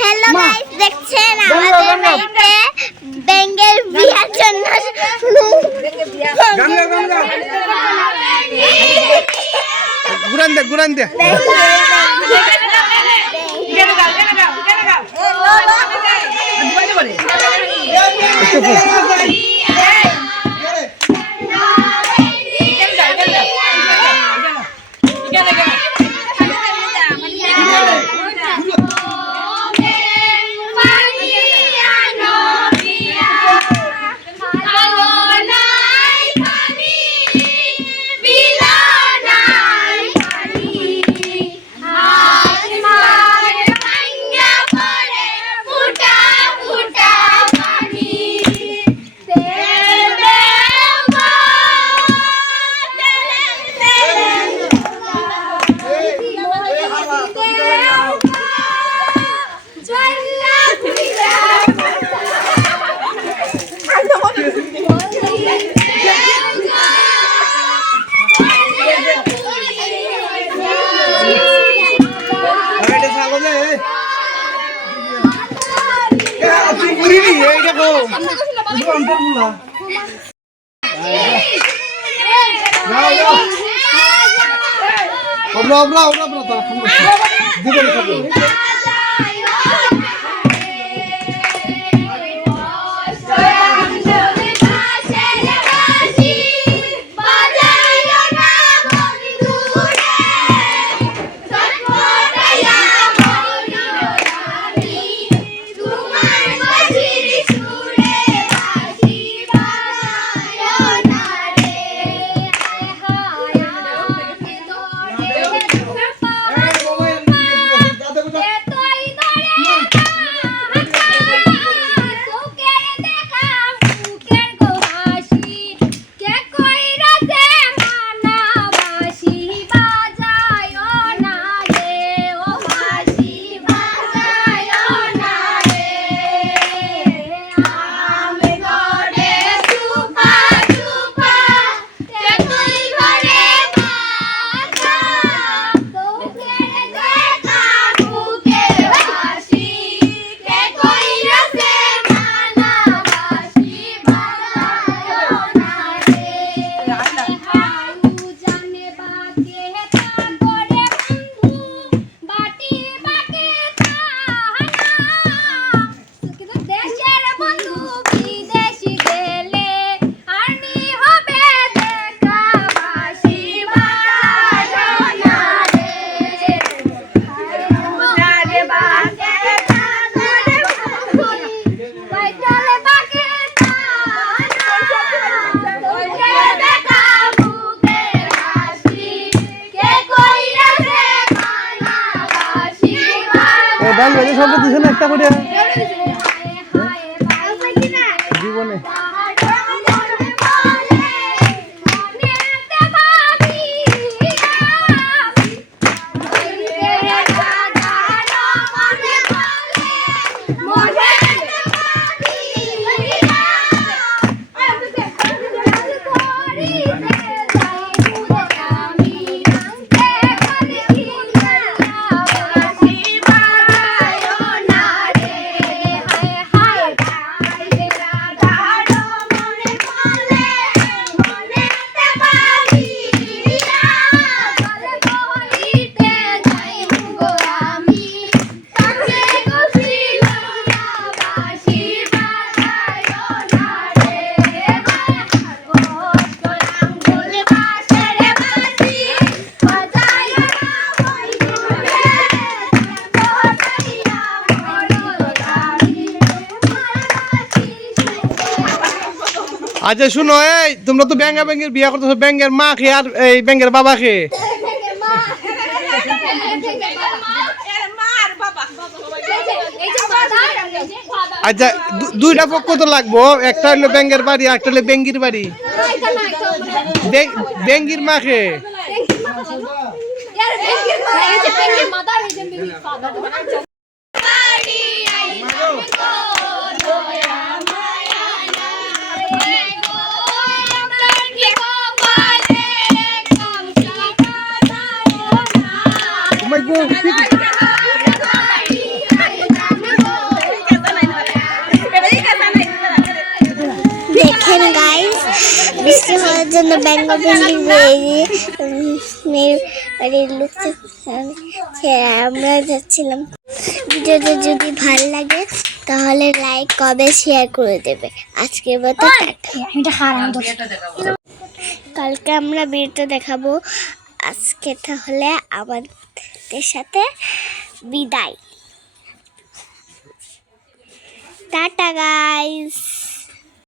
Hello guys, দেখছেন আমাদের বাড়িতে বেঙ্গের বিয়ার জন্য গুরান দে একটা করে জীবনে আচ্ছা শুনো, এই তোমরা তো ব্যাঙ্গা ব্যাঙ্গের বিয়া করতেছো, ব্যাঙ্গের মা কে আর এই ব্যাঙ্গের বাবা কে? আচ্ছা দুইটা পক্ষ তো লাগবো, একটা হলো ব্যাঙ্গের বাড়ি, একটা হলো ব্যাঙ্গির বাড়ি। ব্যাঙ্গির মা কে? জন্য বেঙ্গল মেয়ের বাড়ির লোক আমরা যাচ্ছিলাম। ভিডিওটা যদি ভালো লাগে তাহলে লাইক কমেন্ট শেয়ার করে দেবে। আজকের মতো কালকে আমরা ভিডিওটা দেখাবো। আজকে তাহলে আমাদের সাথে বিদায়। Tata guys.